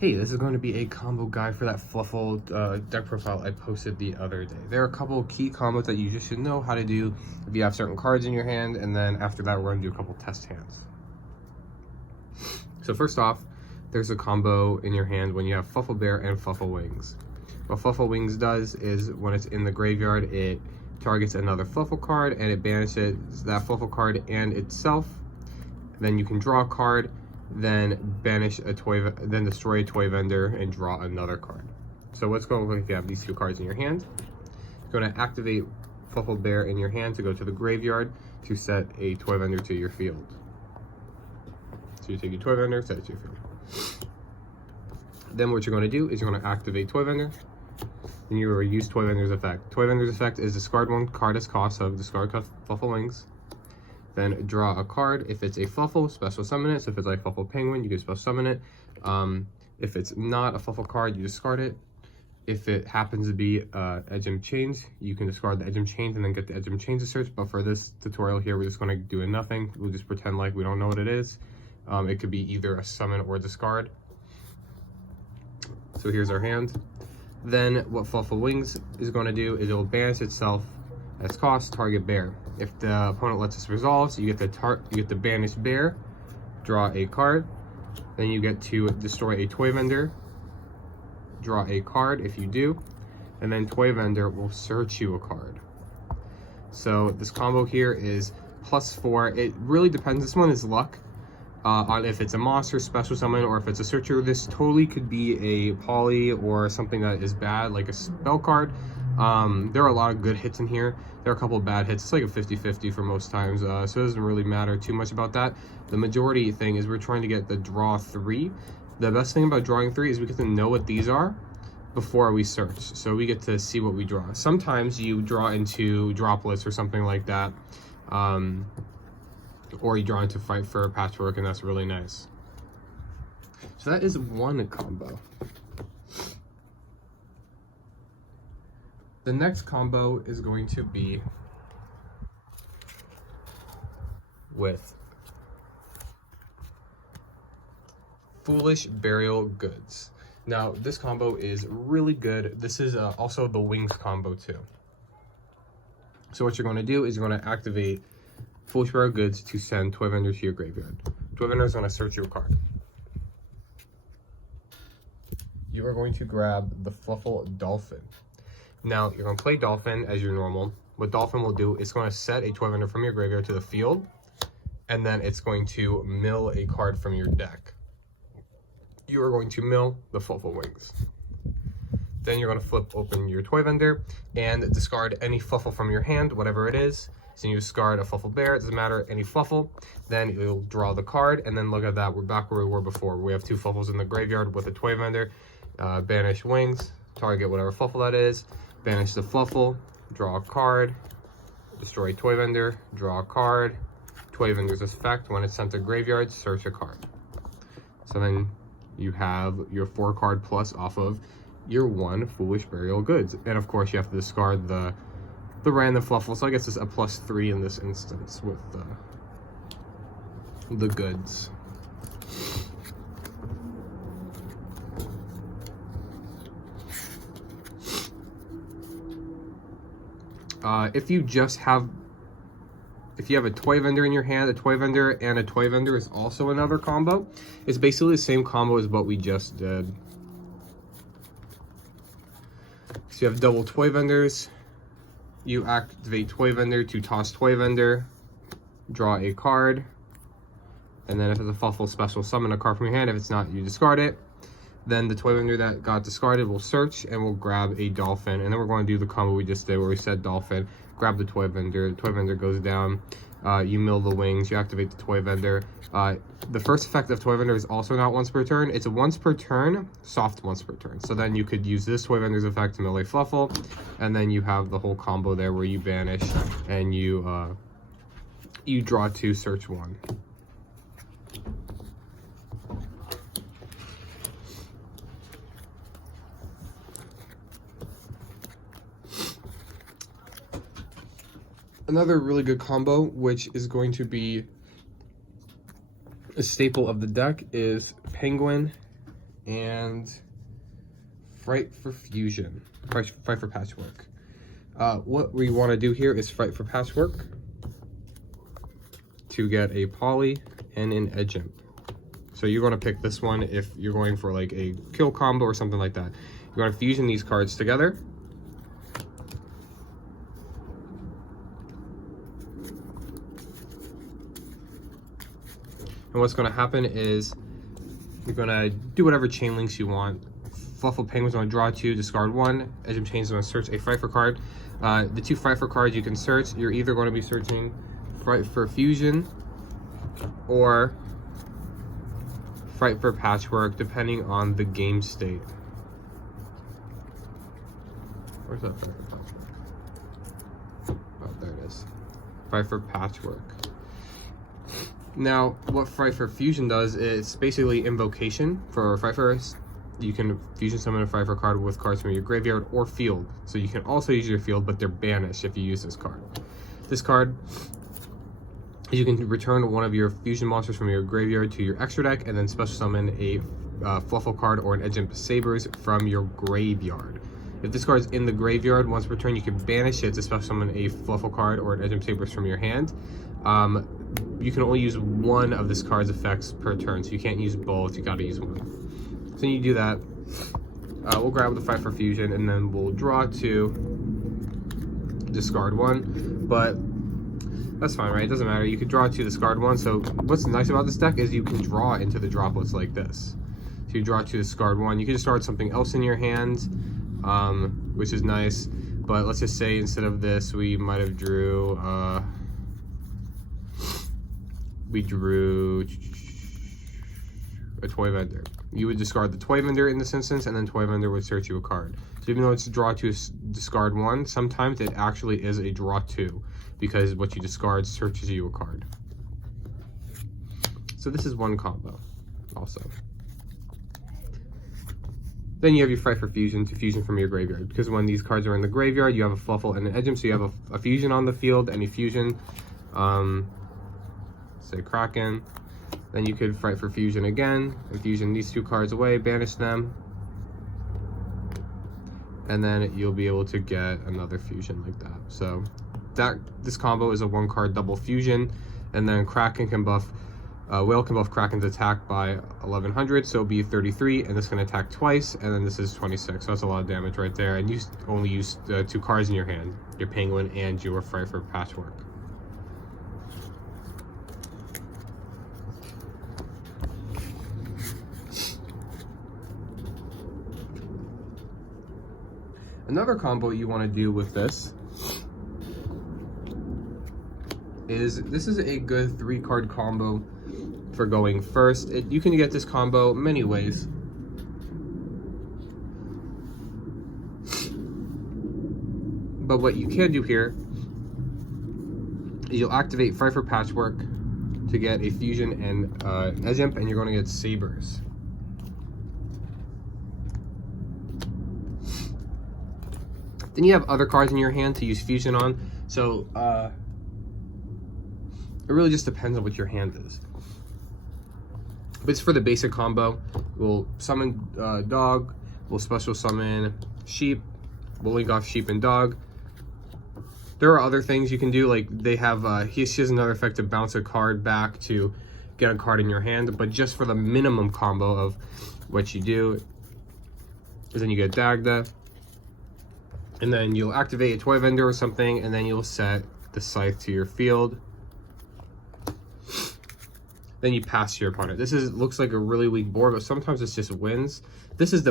Hey, this is going to be a combo guide for that Fluffal deck profile I posted the other day. There are a couple key combos that you just should know how to do if you have certain cards in your hand, and then after that we're going to do a couple test hands. So first off, there's a combo in your hand when you have Fluffal Bear and Fluffal Wings. What Fluffal Wings does is when it's in the graveyard, it targets another Fluffal card and it banishes that Fluffal card and itself. Then you can draw a card, then banish a toy, then destroy a toy vendor and draw another card. So what's going to look like if you have these two cards in your hand? You're going to activate Fluffal Bear in your hand to go to the graveyard to set a toy vendor to your field. So you take your toy vendor, set it to your field. Then what you're going to do is you're going to activate toy vendor, and you will use toy vendor's effect. Toy vendor's effect is discard one card as cost, so discard Fluffal Wings. Then draw a card. If it's a Fluffal, special summon it. So if it's like Fluffal Penguin, you can special summon it. If it's not a Fluffal card, you discard it. If it happens to be Edge and Change, you can discard the Edge and Change and then get the Edge and Change to search. But for this tutorial here, we're just going to do nothing. We'll just pretend like we don't know what it is. It could be either a summon or discard. So here's our hand. Then what Fluffal Wings is going to do is it will banish itself as cost, target bear. If the opponent lets this resolve, so you get the banished bear, draw a card, then you get to destroy a toy vendor, draw a card if you do, and then toy vendor will search you a card. So this combo here is +4. It really depends. This one is luck on if it's a monster, special summon, or if it's a searcher. This totally could be a poly or something that is bad, like a spell card. There are a lot of good hits in here. There are a couple of bad hits. It's like a 50-50 for most times, so it doesn't really matter too much about that. The majority thing is we're trying to get the draw 3. The best thing about drawing 3 is we get to know what these are before we search, so we get to see what we draw. Sometimes you draw into droplets or something like that, or you draw into Fight for Patchwork, and that's really nice. So that is one combo. The next combo is going to be with Foolish Burial Goods. Now, this combo is really good. This is also the Wings combo too. So what you're going to do is you're going to activate Foolish Burial Goods to send toy vendor to your graveyard. Toy vendor is going to search your card. You are going to grab the Fluffal Dolphin. Now, you're going to play Dolphin as your normal. What Dolphin will do is going to set a toy vendor from your graveyard to the field, and then it's going to mill a card from your deck. You are going to mill the Fluffal Wings. Then you're going to flip open your toy vendor and discard any Fluffal from your hand, whatever it is. So you discard a Fluffal Bear, it doesn't matter, any Fluffal. Then you'll draw the card, and then look at that, we're back where we were before. We have 2 Fluffals in the graveyard with a toy vendor. Banish Wings, target whatever Fluffal that is. Banish the Fluffal, draw a card, destroy toy vendor, draw a card. Toy vendor's effect, when it's sent to graveyard, search a card. So then you have your 4 card plus off of your 1 Foolish Burial Goods. And of course you have to discard the random Fluffal, so I guess it's a +3 in this instance with the goods. If you have a toy vendor in your hand, a toy vendor and a toy vendor is also another combo. It's basically the same combo as what we just did. So you have double toy vendors. You activate toy vendor to toss toy vendor, draw a card, and then if it's a Fluffal, special summon a card from your hand. If it's not, you discard it. Then the toy vendor that got discarded will search and will grab a Dolphin. And then we're going to do the combo we just did where we said Dolphin, grab the toy vendor goes down, you mill the wings, you activate the toy vendor. The first effect of toy vendor is also not once per turn. It's a once per turn, soft once per turn. So then you could use this toy vendor's effect to mill a Fluffal, and then you have the whole combo there where you banish and you draw 2, search 1. Another really good combo, which is going to be a staple of the deck, is Penguin and Fright for Fusion. Fright for Patchwork. What we want to do here is Fright for Patchwork to get a Poly and an Edge Imp. So you're going to pick this one if you're going for like a kill combo or something like that. You're going to fusion these cards together. And what's going to happen is you're going to do whatever chain links you want. Fluffal Penguin's going to draw 2, discard 1. Edge Imp Chain's going to search a Fright for card. The 2 Fright for cards you can search, you're either going to be searching Fright for Fusion or Fright for Patchwork, depending on the game state. Where's that Fright for Patchwork? Oh, there it is. Fright for Patchwork. Now, what Fright for Fusion does is it's basically invocation for Fright for. You can fusion summon a Fright for card with cards from your graveyard or field. So you can also use your field, but they're banished if you use this card. This card, you can return one of your fusion monsters from your graveyard to your extra deck and then special summon a Fluffal card or an Edge Imp Sabers from your graveyard. If this card is in the graveyard, once per turn, you can banish it to special summon a Fluffal card or an Edge Imp Sabers from your hand. You can only use one of this card's effects per turn, so you can't use both, you gotta use one. So you do that, we'll grab the Fright for Fusion and then we'll draw 2, discard 1, but that's fine, right? It doesn't matter, you could draw 2, discard 1, so what's nice about this deck is you can draw into the droplets like this. So you draw 2, discard 1, you can just start something else in your hand, which is nice, but let's just say instead of this, we might have drew a Toy Vendor. You would discard the Toy Vendor in this instance, and then Toy Vendor would search you a card. So even though it's draw 2, discard 1, sometimes it actually is a draw 2, because what you discard searches you a card. So this is one combo, also. Then you have your Fright for Fusion to fusion from your graveyard, because when these cards are in the graveyard, you have a Fluffal and an Edge Imp, so you have a fusion on the field, and a fusion, say Kraken. Then you could Fright for Fusion again, and fusion these 2 cards away, banish them, and then you'll be able to get another fusion like that. So this combo is a 1-card double fusion, and then Kraken can buff, Whale can buff Kraken's attack by 1100, so it'll be 33, and this can attack twice, and then this is 26, so that's a lot of damage right there, and you only use 2 cards in your hand, your Penguin and your Fright for Patchwork. Another combo you want to do with this is a good 3-card combo for going first. You can get this combo many ways. But what you can do here is you'll activate Fright for Patchwork to get a fusion and Edge Imp, and you're going to get Sabers. Then you have other cards in your hand to use fusion on, so it really just depends on what your hand is. But it's for the basic combo. We'll summon dog, we'll special summon sheep, we'll link off sheep and dog. There are other things you can do, like they have, she has another effect to bounce a card back to get a card in your hand, but just for the minimum combo of what you do is then you get Dagda, and then you'll activate a Toy Vendor or something, and then you'll set the Scythe to your field. Then you pass to your opponent. This looks like a really weak board, but sometimes it's just wins. This is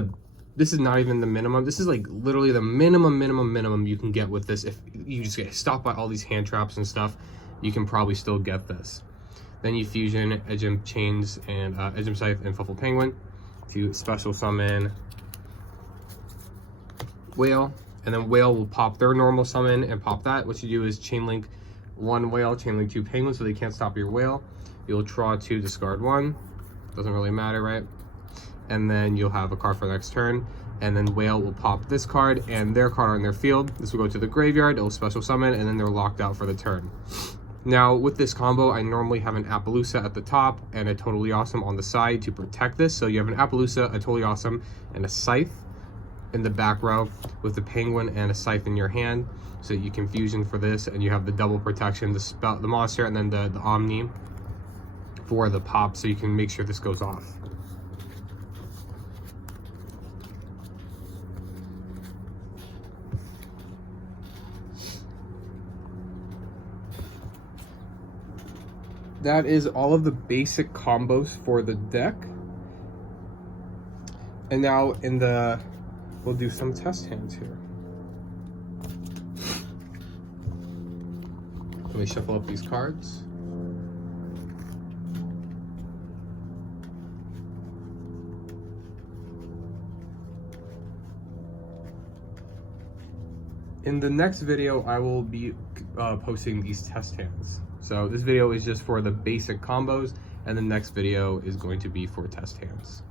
not even the minimum. This is like literally the minimum you can get with this. If you just get stopped by all these hand traps and stuff, you can probably still get this. Then you fusion Edge Imp Chains and Edge Imp Scythe and Fluffal Penguin. If you special summon Whale, and then Whale will pop their normal summon and pop that. What you do is chain link 1 Whale, chain link 2 Penguins, so they can't stop your Whale. You'll draw 2, discard 1. Doesn't really matter, right? And then you'll have a card for the next turn. And then Whale will pop this card and their card on their field. This will go to the graveyard. It'll special summon, and then they're locked out for the turn. Now with this combo, I normally have an Appaloosa at the top and a Totally Awesome on the side to protect this. So you have an Appaloosa, a Totally Awesome, and a Scythe in the back row with the Penguin and a Scythe in your hand. So you can fusion for this, and you have the double protection, the monster, and then the Omni for the pop, so you can make sure this goes off. That is all of the basic combos for the deck. And now we'll do some test hands here. Let me shuffle up these cards. In the next video, I will be posting these test hands. So this video is just for the basic combos, and the next video is going to be for test hands.